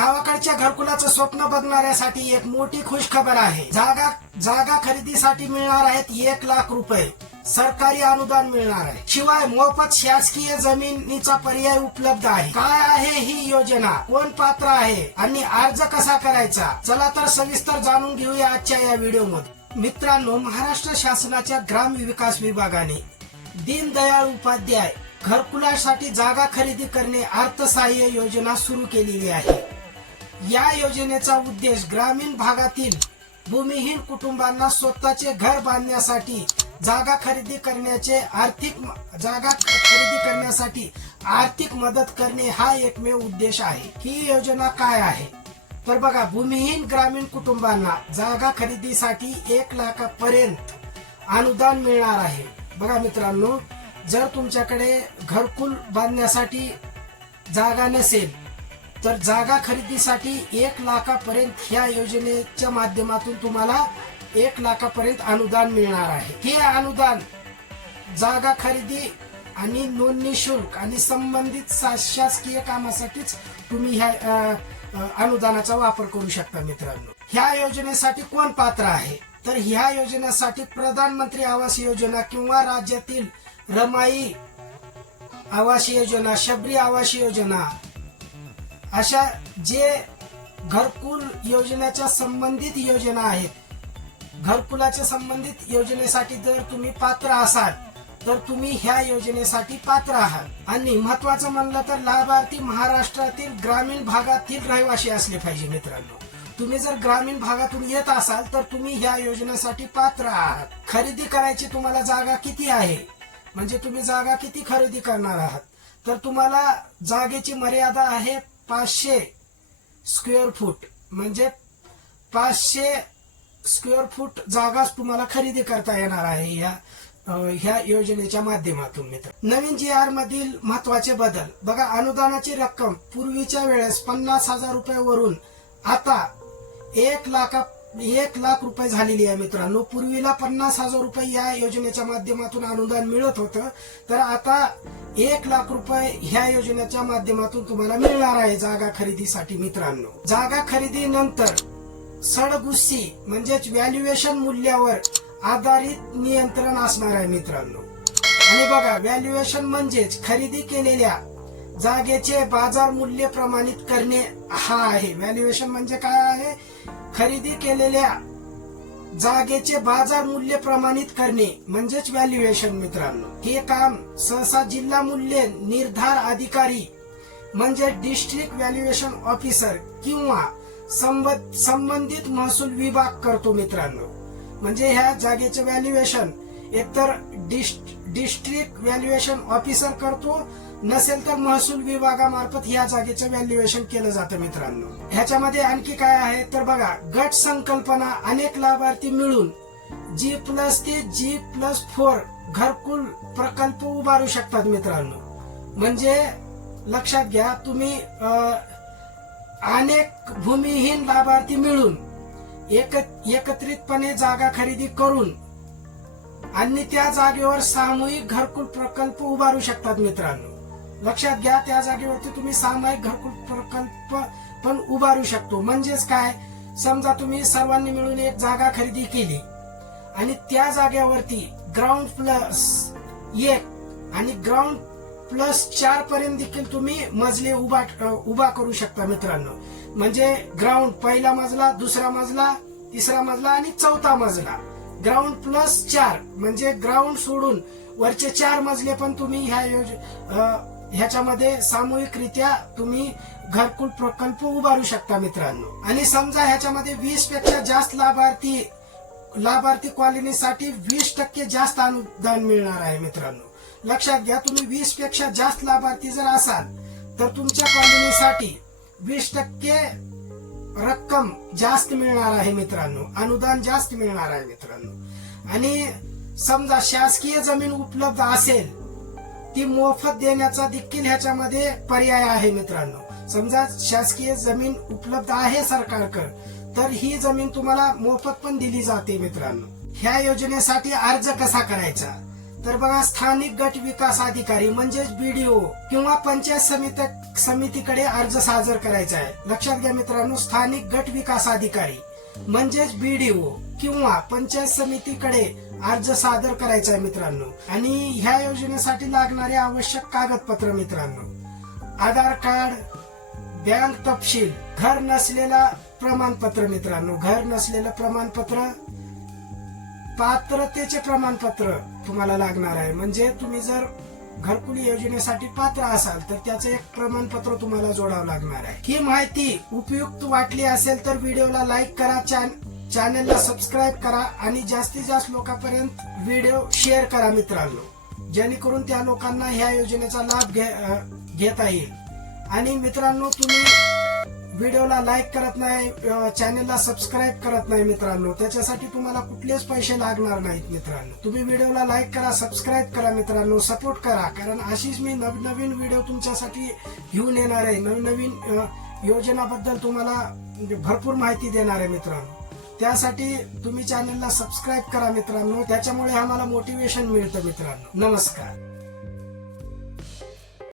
गावाकडच्या घरकुलाचं स्वप्न बघणाऱ्यासाठी एक मोठी खुश खबर आहे. जागा जागा खरेदीसाठी मिळणार आहेत एक लाख रुपये. सरकारी अनुदान मिळणार आहे. शिवाय मोफत शासकीय जमिनीचा पर्याय उपलब्ध आहे. काय आहे ही योजना? कोण पात्र आहे? आणि अर्ज कसा करायचा? चला तर सविस्तर जाणून घेऊया आजच्या या व्हिडिओमध्ये. मित्रांनो महाराष्ट्र शासनाच्या ग्राम विकास विभागाने दीनदयाळ उपाध्याय घरकुलासाठी जागा खरेदी करणे अर्थसहाय्य योजना सुरू केलेली आहे. या योजनेचा उद्देश ग्रामीण भागातील भूमिहीन कुटुंबांना स्वतःचे घर बांधण्यासाठी जागा खरेदी करण्याचे आर्थिक जागा खरेदी करण्यासाठी आर्थिक मदत करणे हा एकमेव उद्देश आहे. ही योजना काय आहे? तर बघा भूमिहीन ग्रामीण कुटुंबांना जागा खरेदीसाठी एक लाखापर्यंत अनुदान मिळणार आहे. बघा मित्रांनो जर तुमच्याकडे घरकुल बांधण्यासाठी जागा नसेल तर जागा खरेदीसाठी एक लाखापर्यंत ह्या योजनेच्या माध्यमातून तुम्हाला एक लाखापर्यंत अनुदान मिळणार आहे. हे अनुदान जागा खरेदी आणि नोंदणी शुल्क आणि संबंधित सा- शासकीय कामासाठीच तुम्ही ह्या अनुदानाचा वापर करू शकता मित्रांनो. ह्या योजनेसाठी कोण पात्र आहे? तर ह्या योजनेसाठी प्रधानमंत्री आवास योजना किंवा राज्यातील रमाई आवास योजना शबरी आवास योजना अशा जे घरकुल योजनेच्या संबंधित योजना आहेत घरकुलाच्या संबंधित योजनेसाठी जर तुम्ही पात्र असाल तर तुम्ही ह्या योजनेसाठी पात्र आहात. आणि महत्वाचं म्हणलं तर लाभार्थी महाराष्ट्रातील ग्रामीण भागातील रहिवासी असले पाहिजे मित्रांनो. तुम्ही जर ग्रामीण भागातून येत असाल तर तुम्ही ह्या योजनेसाठी पात्र आहात. खरेदी करायची तुम्हाला जागा किती आहे? म्हणजे तुम्ही जागा किती खरेदी करणार आहात? तर तुम्हाला जागेची मर्यादा आहे पाचशे स्क्वेअर फूट. म्हणजे पाचशे स्क्वेअर फूट जागाच तुम्हाला खरेदी करता येणार आहे या ह्या योजनेच्या माध्यमातून मित्र. नवीन जी आर मधील महत्त्वाचे बदल. बघा अनुदानाची रक्कम पूर्वीच्या वेळेस पन्नास हजार रुपयावरून आता एक लाखा एक लाख रुपये झालेली आहे मित्रांनो. पूर्वीला पन्नास हजार रुपये या योजनेच्या माध्यमातून अनुदान मिळत होतं. तर आता एक लाख रुपये ह्या योजनेच्या माध्यमातून तुम्हाला मिळणार आहे जागा खरेदीसाठी मित्रांनो. जागा खरेदी नंतर सडगुस्सी म्हणजेच व्हॅल्युएशन मूल्यावर आधारित नियंत्रण असणार आहे मित्रांनो. आणि बघा व्हॅल्युएशन म्हणजेच खरेदी केलेल्या जागेचे बाजार मूल्य प्रमाणित करणे हा आहे. व्हॅल्युएशन म्हणजे काय आहे? खरेदी केलेल्या जागेचे बाजार मूल्य प्रमाणित करणे म्हणजेच व्हॅल्युएशन मित्रांनो. हे काम सहसा जिल्हा मूल्य निर्धार अधिकारी म्हणजे डिस्ट्रिक्ट व्हॅल्युएशन ऑफिसर किंवा संबंध- संबंधित महसूल विभाग करतो मित्रांनो. म्हणजे ह्या जागेचे व्हॅल्युएशन एकतर डिस्ट्रिक्ट व्हॅल्युएशन ऑफिसर करतो नसेल तर महसूल विभागामार्फत ह्या जागेचं व्हॅल्युएशन केलं जातं मित्रांनो. ह्याच्यामध्ये आणखी काय आहे? तर बघा गट संकल्पना अनेक लाभार्थी मिळून जी प्लस ते जी प्लस फोर घरकुल प्रकल्प उभारू शकतात मित्रांनो. म्हणजे लक्षात घ्या तुम्ही अनेक भूमिहीन लाभार्थी मिळून एक एकत्रितपणे जागा खरेदी करून आणि त्या जागेवर सामूहिक घरकुल प्रकल्प उभारू शकतात मित्रांनो. लक्षात घ्या त्या जागेवरती तुम्ही सामायिक घरकुल प्रकल्प पण उभारू शकतो. म्हणजेच काय? समजा तुम्ही सर्वांनी मिळून एक जागा खरेदी केली आणि त्या जागेवरती ग्राउंड प्लस एक आणि ग्राउंड प्लस चार पर्यंत देखील तुम्ही मजले उभा उभा करू शकता मित्रांनो. म्हणजे ग्राउंड पहिला मजला दुसरा मजला तिसरा मजला आणि चौथा मजला. ग्राउंड प्लस चार म्हणजे ग्राउंड सोडून वरचे चार मजले पण तुम्ही ह्या योज ह्याच्यामध्ये सामूहिकरित्या तुम्ही घरकुल प्रकल्प उभारू शकता मित्रांनो. आणि समजा ह्याच्यामध्ये वीसपेक्षा जास्त लाभार्थी लाभार्थी कॉलनीसाठी वीस टक्के जास्त अनुदान मिळणार आहे मित्रांनो. लक्षात घ्या तुम्ही वीसपेक्षा जास्त लाभार्थी जर असाल तर तुमच्या कॉलनीसाठी वीस टक्के रक्कम जास्त मिळणार आहे मित्रांनो. अनुदान जास्त मिळणार आहे मित्रांनो. आणि समजा शासकीय जमीन उपलब्ध असेल ती मोफत देण्याचा देखील ह्याच्यामध्ये पर्याय आहे मित्रांनो. समजा शासकीय जमीन उपलब्ध आहे सरकारकडे तर ही जमीन तुम्हाला मोफत पण दिली जाते मित्रांनो. ह्या योजनेसाठी अर्ज कसा करायचा? तर बघा स्थानिक गट विकास अधिकारी म्हणजेच बीडीओ किंवा पंचायत समिती समितीकडे अर्ज सादर करायचा आहे. लक्षात घ्या मित्रांनो स्थानिक गट विकास अधिकारी. म्हणजेच बीडीओ किंवा पंचायत समितीकडे अर्ज सादर करायचा आहे मित्रांनो. आणि ह्या योजनेसाठी लागणारे आवश्यक कागदपत्र मित्रांनो. आधार कार्ड बँक तपशील घर नसलेला प्रमाणपत्र मित्रांनो घर नसलेलं प्रमाणपत्र पात्रतेचे प्रमाणपत्र तुम्हाला लागणार आहे. म्हणजे तुम्ही जर घरकुली योजनेसाठी पात्र असाल तर त्याचं एक प्रमाणपत्र तुम्हाला जोडावं लागणार आहे. ही माहिती उपयुक्त वाटली असेल तर व्हिडिओला लाईक करा चॅन- सबस्क्राईब करा आणि जास्तीत जास्त लोकांपर्यंत व्हिडिओ शेअर करा मित्रांनो. जेणेकरून त्या लोकांना ह्या योजनेचा लाभ घेता येईल. आणि मित्रांनो तुम्ही व्हिडिओला लाईक करत नाही चॅनलला चॅनेलला सबस्क्राईब करत नाही मित्रांनो. त्याच्यासाठी तुम्हाला कुठलेच पैसे लागणार नाहीत मित्रांनो. तुम्ही व्हिडिओला लाईक करा सबस्क्राईब करा मित्रांनो. सपोर्ट करा. कारण अशीच मी नवनवीन व्हिडिओ तुमच्यासाठी घेऊन येणार आहे. नवनवीन योजनाबद्दल तुम्हाला भरपूर माहिती देणार आहे मित्रांनो. त्यासाठी तुम्ही चॅनलला सबस्क्राईब करा मित्रांनो. त्याच्यामुळे आम्हाला मोटिवेशन मिळतं मित्रांनो. नमस्कार.